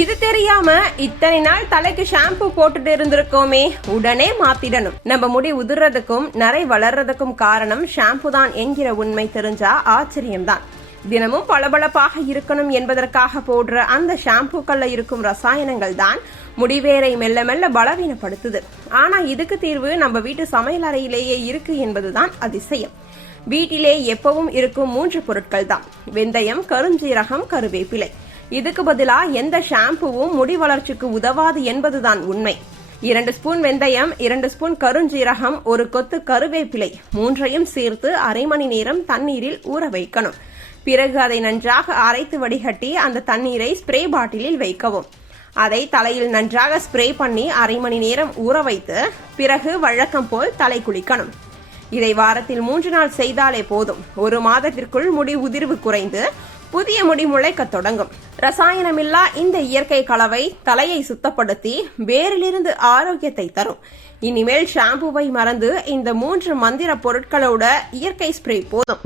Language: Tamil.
இது தெரியாம இத்தனை நாள் தலைக்கு ஷாம்பு போட்டுட்டு இருந்திருக்கோமே. உடனே மாத்திடணும். நம்ம முடி உதிர்றதுக்கும் நரை வளர்றதுக்கும் காரணம் ஷாம்பு தான் என்கிற உண்மை தெரிஞ்சா ஆச்சரியம்தான். தினமும் பளபளப்பாக இருக்கணும் என்பதற்காக போடுற அந்த ஷாம்புக்கள்ல இருக்கும் ரசாயனங்கள் தான் முடிவேரை மெல்ல மெல்ல பலவீனப்படுத்துது. ஆனா இதுக்கு தீர்வு நம்ம வீட்டு சமையல் அறையிலேயே இருக்கு என்பதுதான் அதிசயம். வீட்டிலே எப்பவும் இருக்கும் மூன்று பொருட்கள் தான் வெந்தயம் கருஞ்சீரகம் கருவேப்பிலை. இதுக்கு பதிலா எந்த ஷாம்புவும் முடி வளர்ச்சிக்கு உதவாது என்பதுதான் உண்மை. இரண்டு ஸ்பூன் வெந்தயம் இரண்டு ஸ்பூன் கருஞ்சீரகம் ஒரு கொத்து கருவேப்பிலை மூன்றையும் சேர்த்து அரை மணி நேரம் தண்ணீரில் ஊற வைக்கணும். பிறகு அதை நன்றாக அரைத்து வடிகட்டி அந்த தண்ணீரை ஸ்ப்ரே பாட்டிலில் வைக்கவும். அதை தலையில் நன்றாக ஸ்ப்ரே பண்ணி அரை மணி நேரம் ஊற வைத்து பிறகு வழக்கம் போல் தலை குளிக்கணும். இதை வாரத்தில் மூன்று நாள் செய்தாலே போதும். ஒரு மாதத்திற்குள் முடி உதிர்வு குறைந்து புதிய முடி முளைக்க தொடங்கும். ரசாயனமில்லா இந்த இயற்கை கலவை தலையை சுத்தப்படுத்தி வேரிலிருந்து ஆரோக்கியத்தை தரும். இனிமேல் ஷாம்புவை மறந்து இந்த மூன்று மந்திர பொருட்களோட இயற்கை ஸ்ப்ரே போதும்.